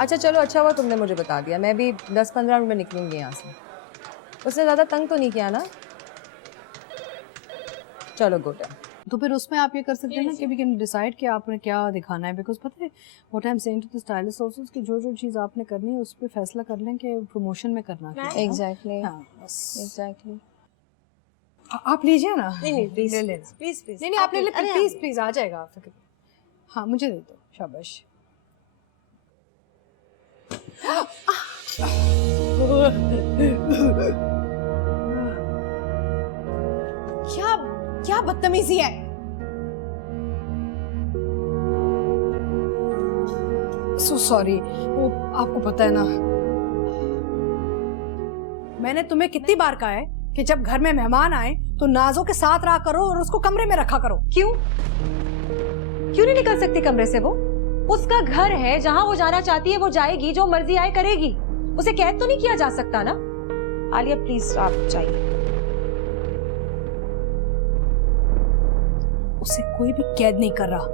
अच्छा चलो, अच्छा हुआ तुमने मुझे बता दिया, मैं भी 10-15 मिनट में निकलूंगी यहाँ से। उसने ज़्यादा तंग तो नहीं किया ना? चलो गुड है। तो फिर उसमें आप ये कर सकते हैं ना कि वी कैन डिसाइड कि आपने क्या दिखाना है, बिकॉज पता है what I am saying to the stylist also कि जो जो चीज़ आपने करनी है उस पर फैसला कर लें कि प्रमोशन में करना क्या है। एग्जैक्टली हाँ बस एग्जैक्टली। आप लीजिए ना। नहीं प्लीज ले लेना। प्लीज प्लीज नहीं आप ले ले प्लीज प्लीज आ जाएगा फिर। हाँ मुझे दे दो, शाबाश। क्या क्या बदतमीजी है। सो सॉरी, वो आपको पता है ना, मैंने तुम्हें कितनी बार कहा है कि जब घर में मेहमान आए तो नाजो के साथ रहा करो और उसको कमरे में रखा करो। क्यों नहीं निकल सकती कमरे से? वो उसका घर है, जहां वो जाना चाहती है वो जाएगी, जो मर्जी आए करेगी। उसे कैद तो नहीं किया जा सकता ना। आलिया प्लीज आप चाहिए। उसे कोई भी कैद नहीं कर रहा,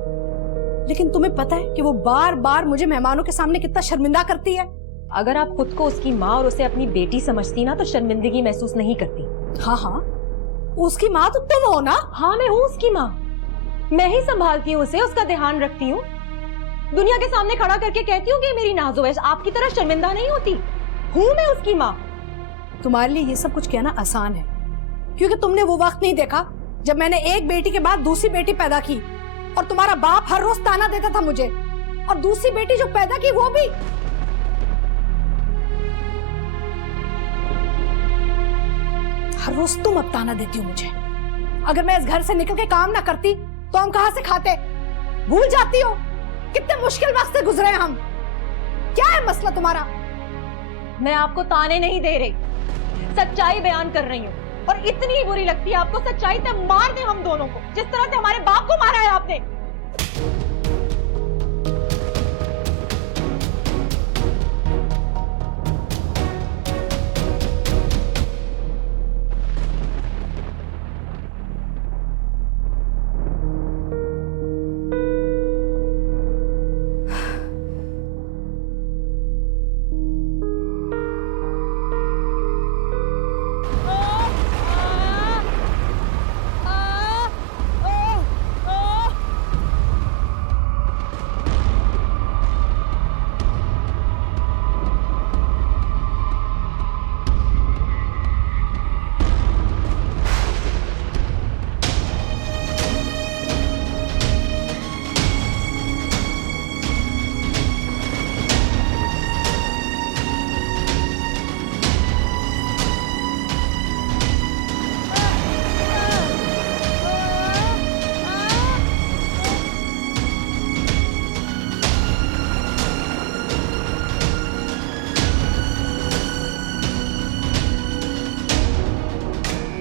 लेकिन तुम्हें पता है कि वो बार बार मुझे मेहमानों के सामने कितना शर्मिंदा करती है। अगर आप खुद को उसकी माँ और उसे अपनी बेटी समझती ना तो शर्मिंदगी महसूस नहीं करती। हाँ हाँ, उसकी माँ तो तुम हो ना। हाँ मैं हूँ उसकी माँ, मैं ही संभालती हूँ उसे, उसका ध्यान रखती हूँ, दुनिया के सामने खड़ा करके कहती हूँ कि मेरी नाज़ो है। आपकी तरह शर्मिंदा नहीं होती, हूँ मैं उसकी माँ। तुम्हारे लिए ये सब कुछ कहना आसान है, क्योंकि तुमने वो वक्त नहीं देखा जब मैंने एक बेटी के बाद दूसरी बेटी पैदा की और तुम्हारा बाप हर रोज ताना देता था मुझे, और दूसरी बेटी जो पैदा की वो भी। हर रोज तुम अब ताना देती हो मुझे। अगर मैं इस घर से निकल के काम ना करती तो हम कहां से खाते? भूल जाती हो कितने मुश्किल वक्त से गुजरे हम। क्या है मसला तुम्हारा? मैं आपको ताने नहीं दे रही, सच्चाई बयान कर रही हूँ। और इतनी बुरी लगती है आपको सच्चाई से मार दे हम दोनों को, जिस तरह से हमारे बाप को मारा है आपने।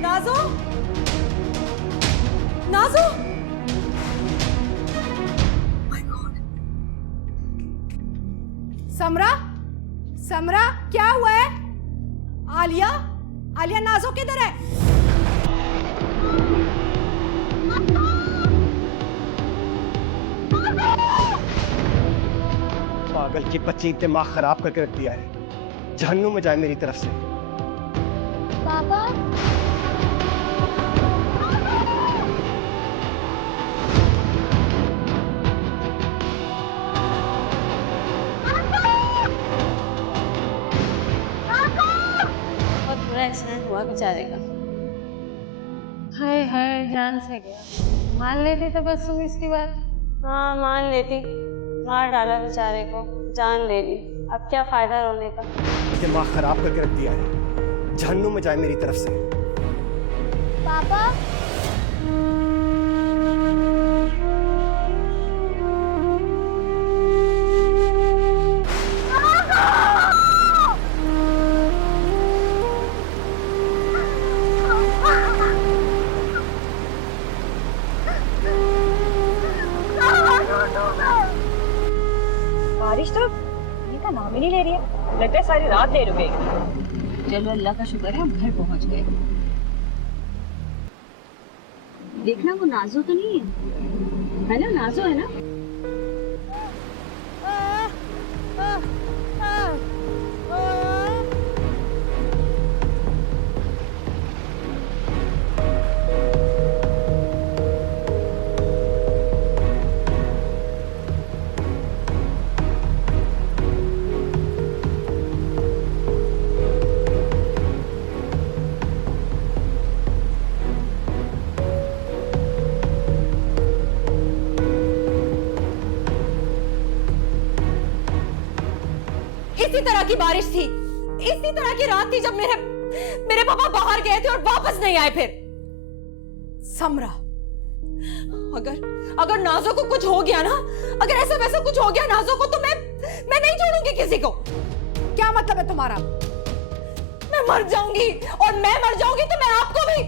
नाज़ो, नाज़ो, समरा, समरा क्या हुआ है? आलिया, आलिया नाज़ो किधर है? पागल की बच्ची, दिमाग खराब करके रख दिया है। जहन्नुम में जाए मेरी तरफ से। पापा बहुत बुरा एक्सीडेंट हुआ बेचारे का। हाय हाय, जान से गया। मान लेती तो बस तुम इसकी बात। हाँ मान लेती, मार डाला बेचारे को, जान ले ली, अब क्या फायदा रोने का। दिमाग खराब करके रख दिया है। जहन्नुम में जाए मेरी तरफ से। पापा बारिश तो ये का नाम ही नहीं ले रही है, लगता है सारी रात नहीं रुकेगी। चलो अल्लाह का शुक्र है हम घर पहुंच गए। देखना वो नाजो तो नहीं है ना? नाजो है ना? इसी तरह की बारिश थी, इसी तरह की रात थी जब मेरे पापा बाहर गए थे और वापस नहीं आए। फिर समरा, अगर नाज़ो को कुछ हो गया ना, अगर ऐसा वैसा कुछ हो गया नाज़ो को, तो मैं नहीं छोड़ूंगी किसी को। क्या मतलब है तुम्हारा? मैं मर जाऊंगी, और मैं मर जाऊंगी तो मैं आपको भी।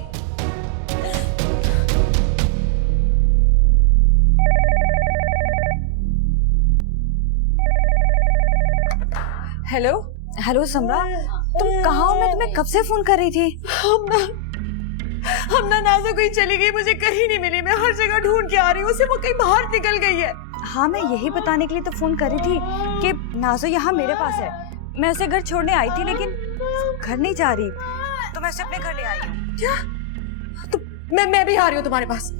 हेलो हेलो समरा, तुम कहाँ हो? मैं तुम्हें कब से फोन कर रही थी। हम ना नाज़ो कहीं चली गई, मुझे कहीं नहीं मिली। मैं हर जगह ढूंढ के आ रही हूँ उसे, वो कहीं बाहर निकल गई है। हाँ, मैं यही बताने के लिए तो फोन कर रही थी कि नाज़ो यहाँ मेरे पास है। मैं उसे घर छोड़ने आई थी, लेकिन घर नहीं जा रही, तो मैं उसे अपने घर ले आई हूँ। क्या? तो मैं भी आ रही हूँ तुम्हारे पास।